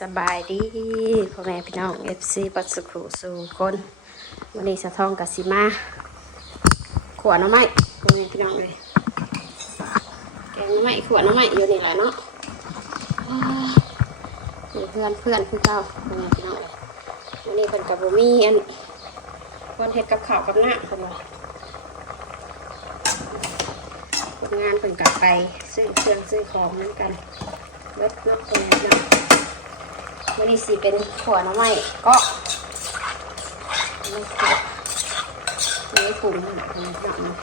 สบายดีพ่อแม่พี่น้อง FC ปัสสุขสู่คนวันนี้สะท้องกับสิมาขวดน้ำไม้พ่อแม่พี่น้องเลยแกงน้ำไม้ขวดน้ำไม้อยู่นี่แหละเนาะอ่ามีเพื่อนเพื่อนคือเก่าพ่อแม่พี่น้องเลยวันนี้เป็นกับบุมีอันวันเห็ดกับข้าวกับหน้าคนว่าคนงานเป็นกลับไปซื้อเครื่องซื้อของนั่นกันรถน้ำตัวนี้ วันนี้สิเป็นขัวน้ำไม้ก็ไม่ขัวไม่ปรุงหนักนะหนักนะ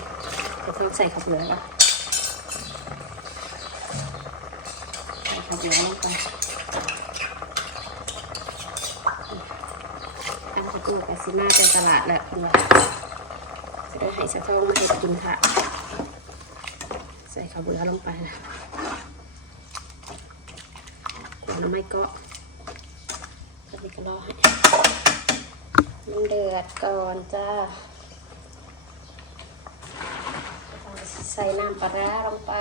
จะต้องใส่ขับเหลือละใส่ขับเหลือลงไปตั้งกระตู้กับซิมาไปตลาดแหละคุณจะได้ให้สะท้องมาให้กินค่ะ ใส่ขับเหลือลงไปนะขัวน้ำไม้ก็ ก็มีกระรอให้มันเดือดก่อนจ้า ใส่น้ำปลาลงไป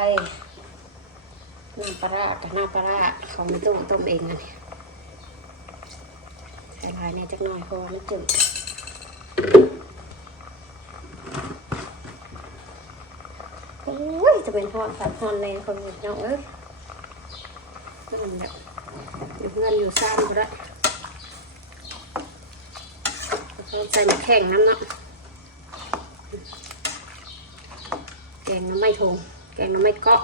น้ำปลาร้ากับน้ำปลาเขาไม่ต้มต้มเองอันนี้ใส่ลายเนี่ยจักหน่อยพราะว่ามันจืดโอ้ยจะเป็นหอนสัตว์หอนแรงคนอื่นน้องเอ้ยก็มันอยู่เพื่อนอยู่ซ้ำก็ได้แล้วก็ ใส่มะแข่งน้ำเนาะแกงน้ำไม่ทงแกงน้ำไม่เกาะ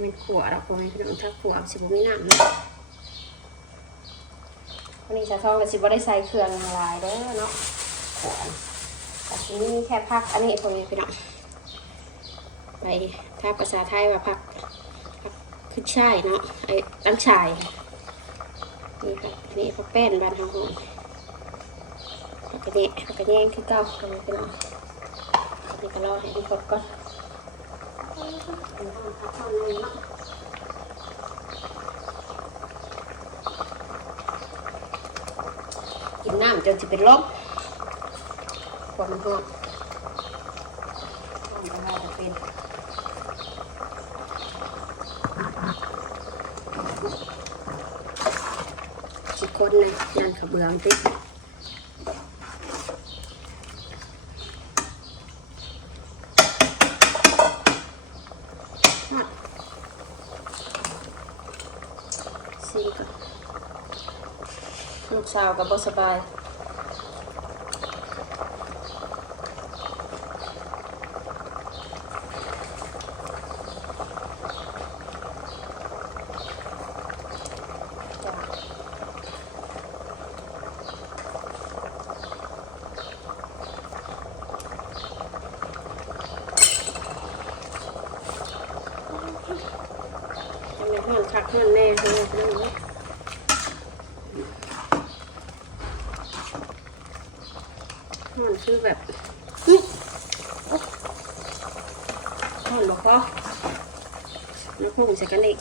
เป็นขวดอะพวกนี้พี่น้องถ้าขวดสิบไม่น้ำเนาะวันนี้จะทองกับสิบว่าได้ใส่เครื่องละลายเด้อเนาะขวดแต่ทีนี้แค่พักอันนี้พวกนี้พี่น้องไปถ้าภาษาไทยว่าพักขึ้นช่ายเนาะไอ้ตั้งชายนี่ค่ะนี่ผักแป้นบ้านทางหงผั กกระเดะกกระแยงคือเก่าทำไปเนาะนี่ก็รอให้มันครบก่อนกเท่านั้นเนาะกินน้ำจนจะเป็นลมกว่ามันห้อนห้อนก็น่าจะเป็นสิคนเลยยันเขาเบื่อมันติดฮอด ซีก่อนลูกสาวกับบสบาย จ้ะ จะไม่ห้อนคักห้อนแน่เลยพี่น้องเอ้ยห้อนคือแบบอื้อ ห้อนบอกว่าแล้วพุ่งใส่กันอีก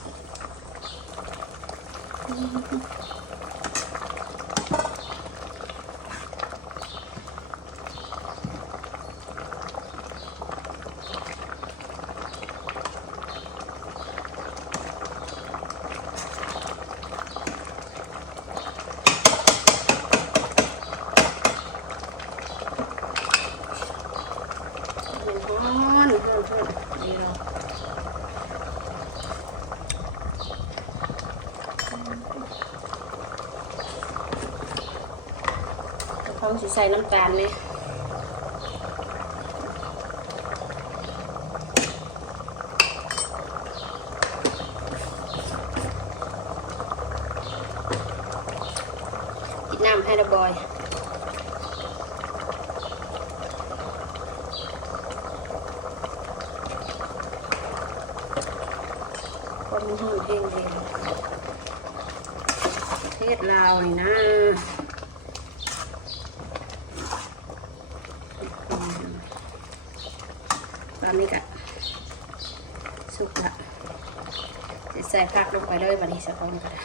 มันห้อนห้อนห้อนดีเรา เขาสิใส่น้ำตาลเลยกินน้ำให้ระบอย คนมันห้อนเพ่งเลยประเทศลาวนี่นะปลาไม่กะสุกละจะ ใส่ผักลงไปเลยวันนี้สักคนก็ได้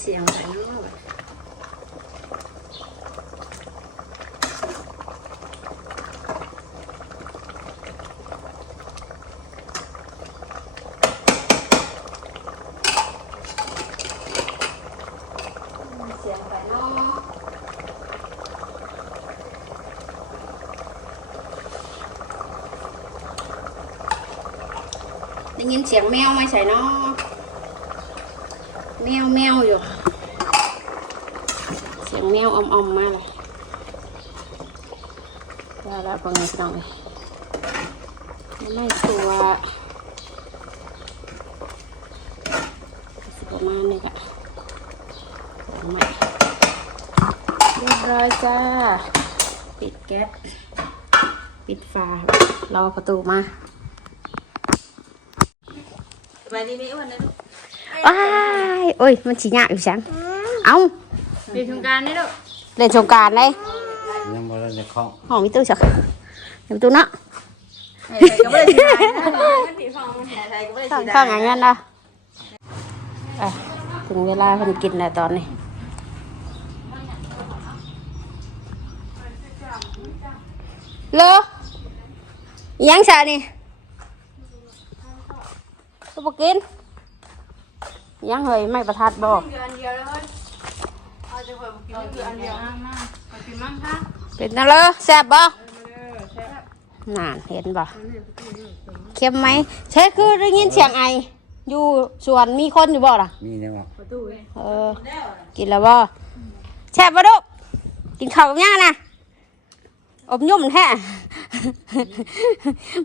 เสียงไปเนาะ เสียงไปเนาะได้ยินเสียงแมวไหมใส่เนาะแมวแมวอยู่ เสียงแมวอมๆมาเลยว่าแล้วเป็นไงพี่น้องเลยไม่ตัวสิประมาณนี้กะของใหม่เรียบร้ อยจ้า ปิดแก๊ส ปิดฝารอประตูมาสบายดีไหมอ้วันนั้นว้ายโอ้ย มันฉียากอยู่ฉันเอามีโครงการนี่ลูกเล่นสงกรารเลยยังบ่ได้ในห้องหอมมีตู้สักเดี๋ยวตู้เนาะไอ้ก็ไม่ได้สีได้นะมันผีฟองมันแผลไทยก็ไม่ได้ข้างสีได้ข้างอย่างนั้นนะอะถึงเวลาเพิ่นกินแล้วตอนนี้ เลอยังสานี่ก็บอกกิน ยังเฮ้ยไม่ประทัดบอกคืออันเดียวเลยเอาจะเปิดกินคืออันเดียวมากมากกินมั่งค่ะเป็นนั่นเลยแซ่บบ่น่านเห็นบ่เค็มไหมเช็ดคือได้ยินเสียงไอ อยู่สวนมีคนอยู่บ่ล่ะ มีแน่ว่าประตูเลยเออ กินแล้วบ่แซ่บบ่ลูกกินข้าวกับย่านะ อบยุ่มแท้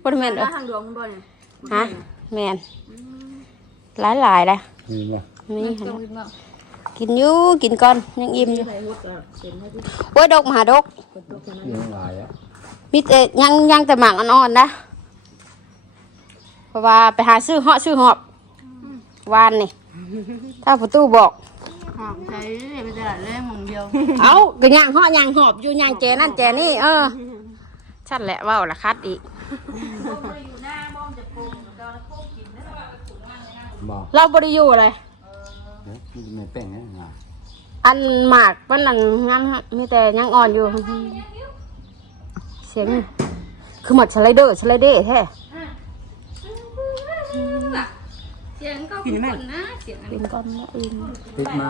บ่ได้แม่นเด้อทางดวงมันบ่เนี่ยฮะแม่นหลายหลายๆเลยมีบ่นี่หั่นตรงน่ะนี้บ่กินอยู่กินก่อนยังอิ่มอยู่ใส่หุดก็เป็นให้ที่โอ้ยดกมหาดกคนตัวคนนั้นมีหลายอะมีแต่ยังยังแต่หมากอ่อนๆนะเพราะว่าไปหาซื้อเหาะซื้อหอบวานนี่ถ้าประตูบอก หอมใช้ไปตลาดเล่มมึงเดียวเอาก็ย่างเหาะย่างหอบอยู่ย่างแจนั่นแจนี่เออชัดแหละเว่าละคัดอีกบ่เราบริยูเลยเฮ้ยมันจะไม่แป้งนะงาอันหมากมันนั่นงานมีแต่ยังอ่อนอยู่ เสียง คือหมดสไลเดอร์สไลเดอร์แท้ เสียงก็คุ้นนะเสียงกินก่อนเนาะอื่นปิดมา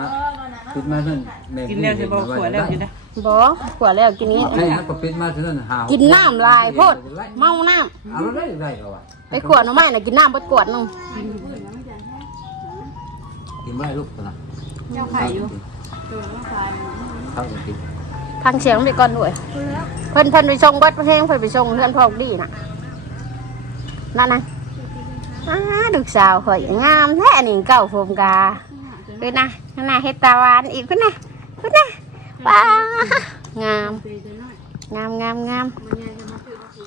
ปิดมาเท่านั้นแม่กินแล้วจะบอกขวดแล้วอยู่นะบ่ขวดแล้วกินนี้ใช่ครับก็ปิดมาเท่านั้นหากินน้ำลายโพดเมาน้เอาแล้วได้ได้ก็ว่าำไปขวดหน่อไม้น่ะกินน้ำไปขวดหนึงกินบ่ได้ลูกตัวน่ะเจ้าไข่อยู่เข้าไปกินพังเสียงไปก่อนด้วยเพิ่นเพิ่นไปส่งเบัดเพลงเพิ่นไปส่งเพื่อนพอกดีน่ะนั่นนะ อ้าลูกสาวข่อยงามแท้นี่เก่าโฟมกาเพิ่นนะนั่นน่ะเฮ็ดตาหวานอีกเพิ่นนะเพิ่นนะว้างามเปย์ตัวน้อยงามงามงามมันยังจะมาซื้อมาซื้อ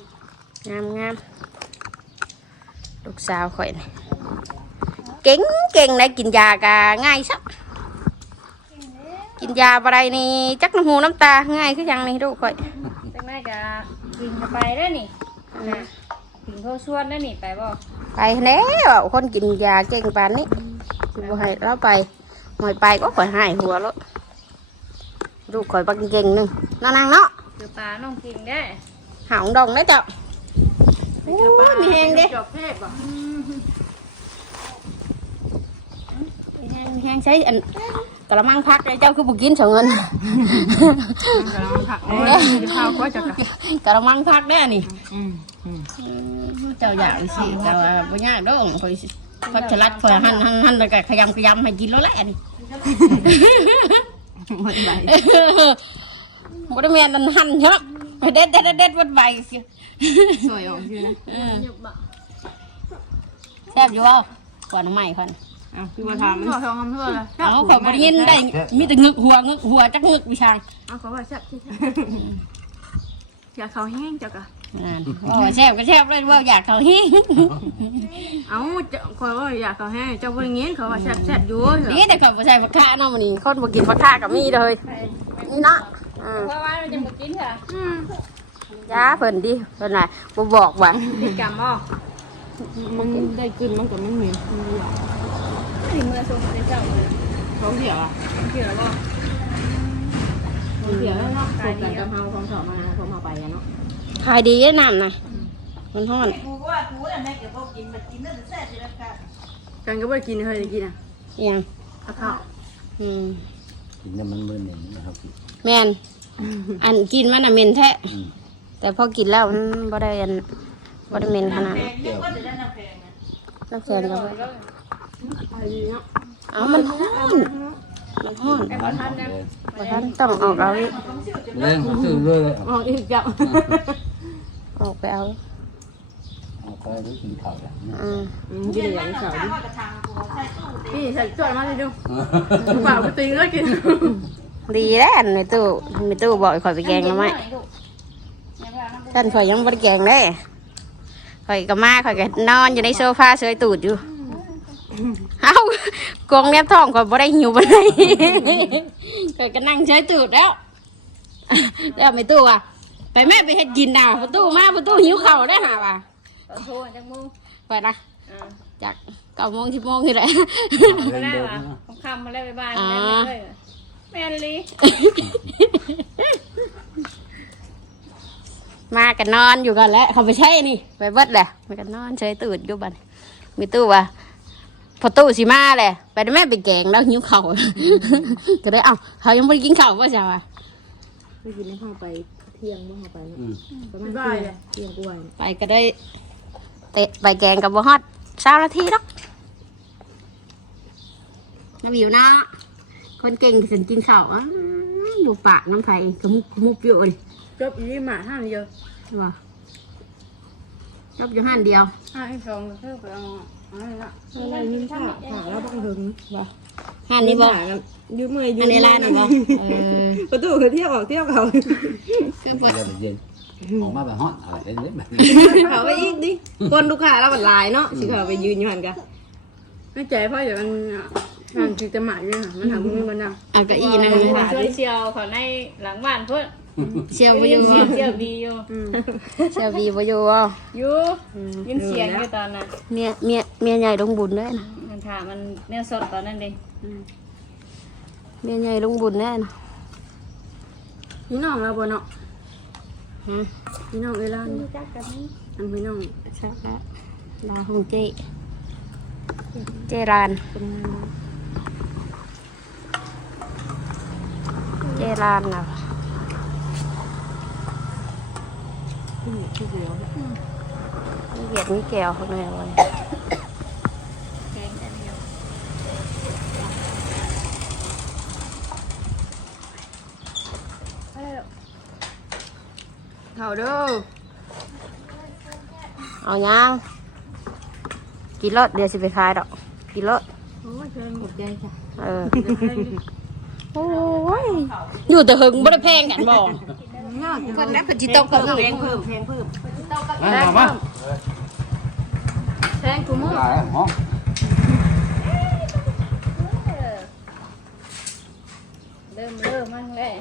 งามงามลูกสาวข่อยนี่เก่งเก่งเลยกินยากาง่ายสักกินยาอะไรนี่จักน้ำหูน้ำตาง่ายคือหยังนี่ลูกข่อยจังได้ก็กินเข้าไปได้นี่นะ ถึงเขาชวนได้นี่ไปบ่ไปแล้วคนกินยาเก่งปานนี้สิบ่ให้เราไปหน่อยไปก็ข่อยหายหัวแล้วลูกข่อยปักเก่งหนึงนั่นนางเนาะคือปลาน้องกินได้หางดองได้อเจ้าโอ้ยมีแหงเด้จบเพศบ่มีแหงมีแหงใช้อันกระมังพักเลยเจ้าคือบุกินเฉาเงินกำลังผักเลยจะข้าวก็จะกะกระมังพักได้อนี่อืมอืมเจ้าอยากสิแต่ว่าบ่ยากดอกข่อยสิข่อยฉลัดข่อยหั่นหั่นหั่นแล้วก็ขยำขยำให้กินแล้วแหละนี่หมดไหลบ่ได้แม่นอันหั่นเนาะไปเด็ดเด็ดเด็ดเด็ดบนใบสิสวยออกชื่อนะเออแซ่บอยู่เว้ากว่าน้ำใหม่คนอ้าวคือว่าถามมันขอทองคำเพื่อเลยเอาข่อยบ่ได้ยินได้มีแต่งึกหัวงึกหัวจักงึกวิชางเอาขอว่าแซ่บอยากเขาแห้งจักอะ อ่าว่าว่าแซ่บก็แซ่บเลยว่าอยากเขาหิ้งเอาจะคอยว่าอยากเขาแห้งเจ้าบ่เงี้ยเขาว่าแซ่บแซ่บอยู่เหรอนี่แต่ข่อยบ่ใส่ผักคะเนาะมื้อนี้คนบ่กินผักคะก็มีเลยนี่เนาะอ่าเพราะว่ามันจะมากินค่ะอืมจ้าเพิ่นดิเพิ่นน่ะบ่บอกว่าพิดกรรมบ่มันได้กินมันกับมันเหม็นมันอยากถึงเมื่อส่งในเจ้าเลยอเขาเขียวอะเกี่ยวแล้วบ่เขาเขียวแล้วเนาะถูกกันกับเฮาของสอบมาของเฮาไปอะเนาะ ขายดีเด้อน้ำนะมันฮ้อนกูว่ากูน่ะแม่เก็บพวกกินมากินนั่นแซ่บสิแล้วกันกันก็บ่ได้กินเคยได้กินอะอหยังเอาข้าวอืมกินแล้วมันมึนอย่างนี้นะครับแม่นอันกินมันน่ะเหม็นแท้อืมแต่พอกินแล้วมันบ่ได้อันบ่ได้เหม็นขนาดแพนั้นงเยอะก็จะได้น้ำแพงนะน้ำแข็งก็บ่ไปดีเนาะเอ้ามันฮ้อนมันฮ้อนบ้านผมเลยบ่ทันต้องออกเอาอีกเล่นซื้อเลยออกอีกจับ ออกไปเอาเอาไปดูกินข้าวแล้วอืมอืมกินอย่างเสาร์ดิข้าวกระชังกูใส่ตู้เต็มนี่ใส่จอยมาเลยดูเปล่าไปติงก็กินดีแล้วอันในตู้ในตู้บอกให้ข่อยไปแกงแล้วไหมท่านข่อยยังบ่ได้แกงเด้ข่อยก็มาข่อยก็นอนอยู่ในโซฟาเสยตูดอยู่เอ้ากงเน็บท้องข่อยบ่ได้หิวบ่ได้ข่อยก็นั่งเสยตูดแล้วแล้วไม่ตู้อะ ไปแม่ไปเฮ็ดกินดาวประตูมาประตูหิวข้าวได้อหาว่ะตอนโทรจังมูไปนะอ่าจากเก้าโมงสิบโมงนี่แหละมาได้ว่ะคำๆมาได้ไปบ้านอ่าแม่เลยแม่นลีมากันนอนอยู่กันแล้วเขาไปใช่นี่ไปเบิดแหละมากันนอนเฉยตื่นอยู่บัดมีตู้ว่าพอตู้สิมาแหละไปได้แม่ไปแกงแล้วหิวเข่าวก็ได้เอ้าเขายังไม่ได้กินข้าวป่ะจ้าวะไม่กินให้ข้าวไปเที่ยงบ่เข้าไปเนาะอืม ประมาณเที่ยงเที่ยงกว่าไปก็ได้ เตะไปแกงกับบัวฮอดเช้านาทีหรอกน้ำหิวนะ คนเก่งถึงกินข้าวอะหมูปากน้ำไผ่กระมุกกระมุกอยู่นี่จบอีหมาห้างเดียวว่าชอบอยู่ห้านเดียวห้างอีกสองก็คือไปเอาอะไรละอะไรนิ่มข้าวข้าวแล้วบังเฮิงว่า ห้านนี้บ่ยืมมือยือันนี้ร้านนี่บ่เออประตูเขาเที่ยวออกเที่ยวเขาคือบ่เย็นเย็นออกมาแบบฮอตอะไรเล่นเล่นแบบนี้เขาไปอีกดิคนลูกค้าเราบัดลายเนาะสิเขาไปยืนอยู่หันกันไม่ใจเพราะเดี๋ยวมันมันจิตหมายอยู่มันทำมือมันนะเอาเก้าอี้นั่งชวนเชียวเขาในหลังบ้านเพื่อนเชียวบ่อยู่เชีบ่ยวเชียวบีอยู่เชียวบีบ่อยู่บ่อยู่ยินเสียงอยู่ตอนนั้นเมียเมียเมียใหญ่ลงบุญเด้อนะ มันถามมันเนี่ยสดตอนนั้นเองเมียใหญ่ลงบุญเด้อนะพี่น้องเราบ่เนาะฮะพี่น้องเวลานี่อันพี่น้องใช่แล้วลาของเจเจรานเป็นไงบ้างเจรานน่ะที่เดียวเหยียดนี่แก้วเขาเลยวัน แกงแต่เดียว เขาเด้อเอาย่างกินรถเดี๋ยวสิไปขายดอกกินรถโอ้ยเชิญหมดใจจ้ะเออโอ้ยอยู่แต่หึงบ่ได้แพงกันบ่งอกคนนั้นคือจิตกกับแพงเพิ่มแพงเพิ่มมามาแพงกูมือหลายห้องเริ่มเริ่มมั่งเลย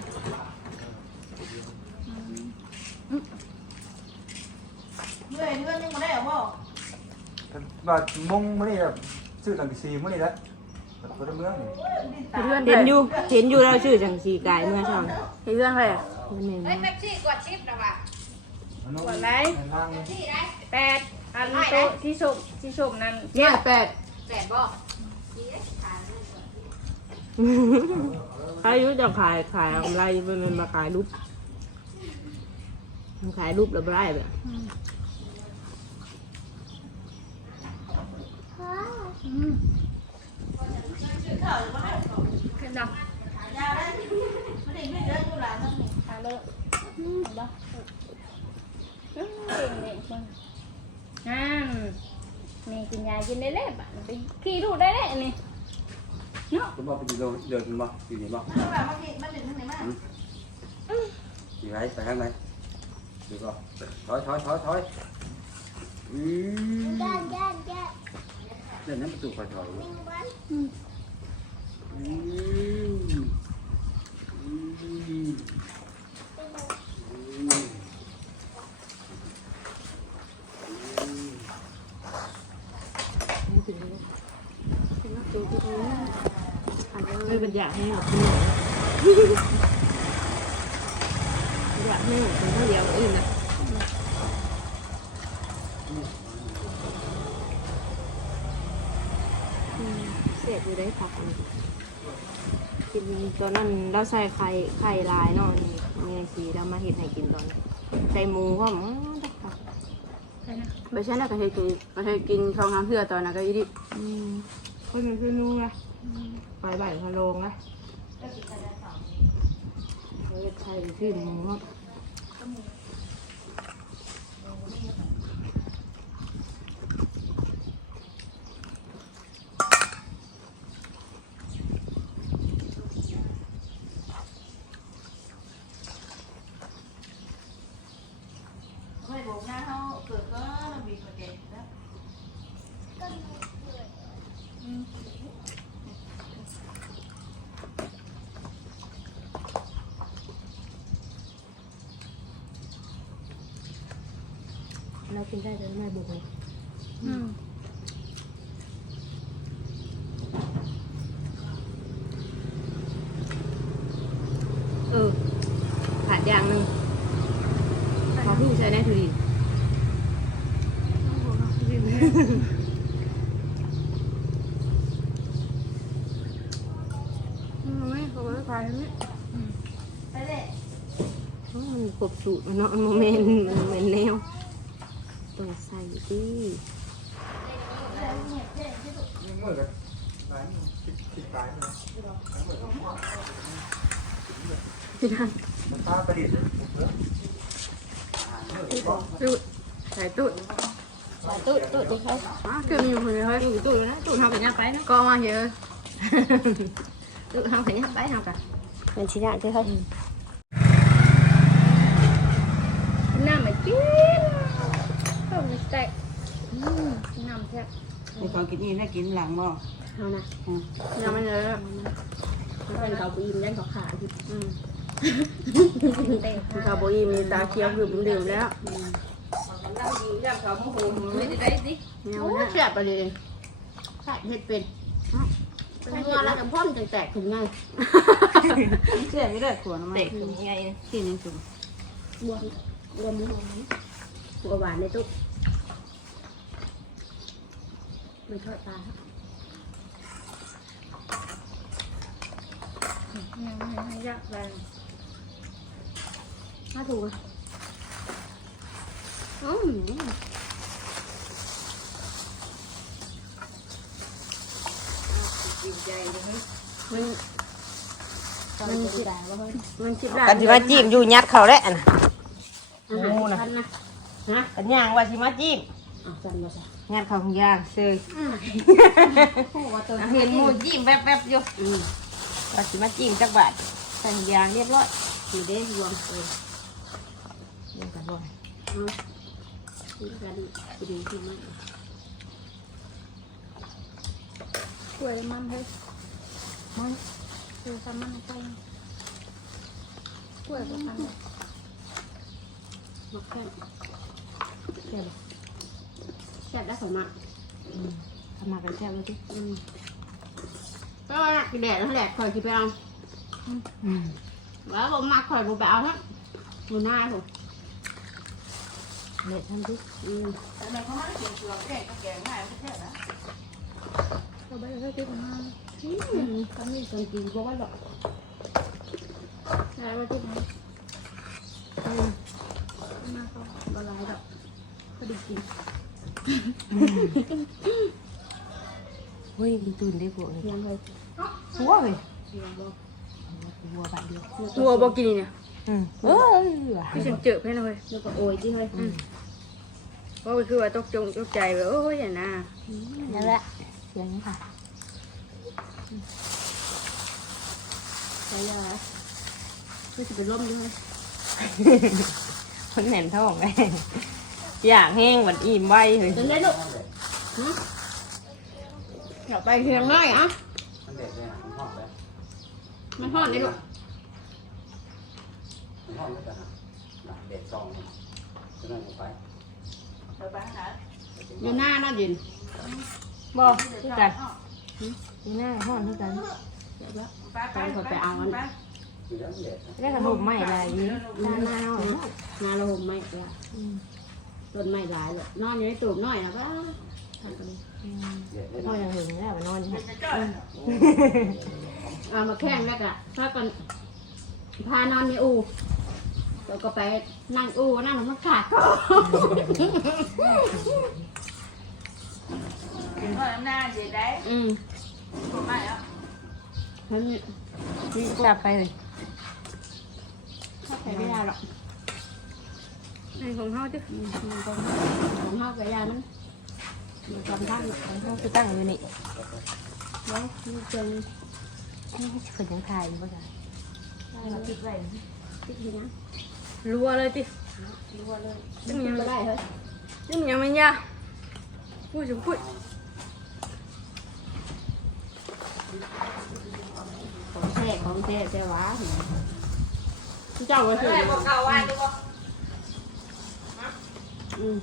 เมื่อยเดือนนึงมาได้เหรอพ่อว่ามุ่งมื่อนี้แบบซื้อหลังซีมื่อนี้แหล้วคนเมืองนี่เห็นอยู่เห็นอยู่เราชื่อจังสีกายเมื่อช่องเห็นเรื่องอะไรอะมันเองเฮ้ยแป๊บซี่กวดชิปแล้วว่ะมันต้องกดไรทางซี่ได้แปดอันโต๊ะที่สุกที่สุกนั้นเนี่ยแปดแปดบ่อายุจะขายขายกำไรเป็นมาขายรูป ขายรูปแล้วได้แบบขึ้นดอกยาวได้ไม่ได้ไม่เดินยู่หลังนั่นนี่ทางเลิกเอาบ่เก่งเนี่ยคนนั่นนี่กินยากินได้เลยบ้านไปขี่ดูได้เลยนี่คุณบอกไปดูเดินคุณบอกอยู่นี่บอกมันแบบมันมีมันหนึ่งทั้งไหนมากอยู่ไหนไปข้างไหน ดูก่อนถอยถอยถอยถอยอืมเดี๋ยวนั้นประตูคอยถอยอืมอืมเไม่เป็นอยากให้หรอกอยากให้หรอกเป็นเดียวอื่นนะ เสียอยู่ได้ผักอันนี้กิน ตอนนั้นเราใส่ไข่ไข่ลายเนาะนี่มีสีเรามาเห็ดให้กินตอนนี้ใส่หมูก็อืมได้ค่ะใช่นะไม่ใช่แล้วก็เคยกินก็เคยกินช่องน้ำเพื่อตอนนั้นก็อีดิอืมเฮ้ยมันคือนุ่งละไปบ่ายพะโลงละเฮ้ยไข่ที่หมูเนาะเฮ้ยบอกหน้าเขาเกิดก็เราบีบมาเก่งนะ เรากินได้แต่ไม่บุกเลยอืมเออขาดอย่างหนึ่งขอพี่ใส่แน่ทุดินไม่เขาไม่ขายไม่ไปเลยมันครบสูตรมันเนาะมันโมเมนต์มันโมเมนต์แนวต้องใส่ดิ มื่อกันไปคิดคิดไปนะพี่ทันมันตาประดิษฐ์ตูดใส่ตูดตู้ตู้ดิเขาอ๋อคือมีคนเลยตูดตูดนะตูดทำไปยังไปนะก็มาเยอะตูดทำไปยังไปทำกันเป็นชิ้นใหญ่ที่เขา น้ำมันจิ้มข้าวมันแตกอืมน้ำแซ่บ ในความกินนี่ได้กินหลังบ่เอานะยังไม่เยอะมันเป็นเขาบีมยันเขาขาที่อืมเต็มคาร์โบอีมีตาเคี้ยวคือผมดื่มแล้วเราดีอย่างเขาโมโหไม่ได้ได้ดิแนวโอ้นะเสียบไปเลยใส่เห็ดเป็นเป็นเมื่อแล้วแต่พ่อมันจะแตกถึงไงเชื่อไม่ได้ขวดมาแตกถึงไงที่นี่สุดบวมบวมบวมบัวหวานในตู้ มันทอดตาครับยังไม่ยากแรงมาถูกอะอืมมันมันจิตว่าเฮ้ยมันคิดได้กันสิมาจิ้มอยู่ยัดเขาแล้วอันน่ะอาหารทันนะฮะกันย่างว่าสิมาจิ้มอะจันมาใส่ยัดเขาของย่างเซยโอ้ว่าตัวเห็นหมูจิ้มแป๊บๆอยู่อืมว่าสิมาจิ้มจักบาทใส่ยางเรียบร้อยสีเด้รวมเออเรียบร้อยสีกันสีดีที่มันกล้วยมันเฮ้ยมันเจอทำมันไปกล้วยก็ทำมักแค่แซ่บ แซ่บได้สมะทำมากันแซ่บเลยจิอืมก็กินแดดแล้วแดดคอยกินไปเอาอืมว่าผมมาคอยผมไปเอาทั้งดูหน้าผมเด็ดทำดิอืมแต่ในเขาไม่ได้กินเกลือแกงก็แกงง่ายไม่ใช่นะก็ไปเฮ้ยที่ทำมาอืมก็มีคนกินเพราะว่าหรอกได้ว่าที่ไหนอืมมาเขาบลายดอกก็ดีกิน เฮ้ยมีตุนได้พวกเลยยังเลยหัวเลยยังบอกหัวบาทเดียววัวบอกกินเนี่ยอืมเอ้ยว่ะพี่ฉันเจอเพื่อนเลยแล้วก็โอยที่เฮ้ยเพราะว่าคือว่าตกจงตกใจแบบโอ้ยอย่างน่านั่นแหละเสียงค่ะใช่ยาคือจะเป็นร่มด้วยคนแหนมท้องเลย อยากแห้งหวานอิ่มไว้เลยจนได้ลูกอยากไปเพียงน้อยอะมันเด็ดเลยนะมันห้องแล้วมันห่อนได้ลูกมันห้องแล้วกันนะเด็ดซองจะนั่งไปเธอไปหาอยู่หน้าหน้าดินบอกคือกันนี่หน้าห้องคือกันอตอนเขาไปเอาอันได้ขนมใหม่อะไรนี่ด้านหน้าเอาเนาะมาเราห่มไม่ละ ต้นไม้หลายเลยนอนอยู่ในตูบน้อยนะป้าทานกันเลยพ่อยังหึงแล้วนอนอยู่เอามาแข่งแล้วก็ถ้ากันพานอนในอู่เราก็ไปนั่งอู่นั่งมันขาดกินข้าวน้ำหน้าเด็ดได้อืมผมไม่แล้วมันนี่กลับไปเลยใช้ไม่ได้หรอก ในของเฮาจ้ะของห้ากับยามันมันจำได้ของเฮาคือตั้งอยู่นี่แล้วมันจนนี่เพิ่นยังถ่ายอยู่บ่ะจ้ะติดไว้ติดอยู่นะรัวเลยติรัวเลยตึ้งยังไม่ได้เฮ้ยนี่มันยังไม่ยาพูดจุพูดของแท้ของแท้แต่ว่าเจ้าก็คือเลยบอก เก่า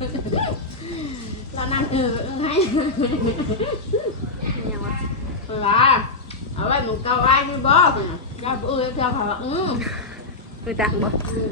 ว่าดีกว่าอืมเรานั่งเออให้ยังวะเวลาเอาไว้หมูเกาไว้ไม่บอกเจ้าเออเจ้าเขาอืมคือจังบ่อืม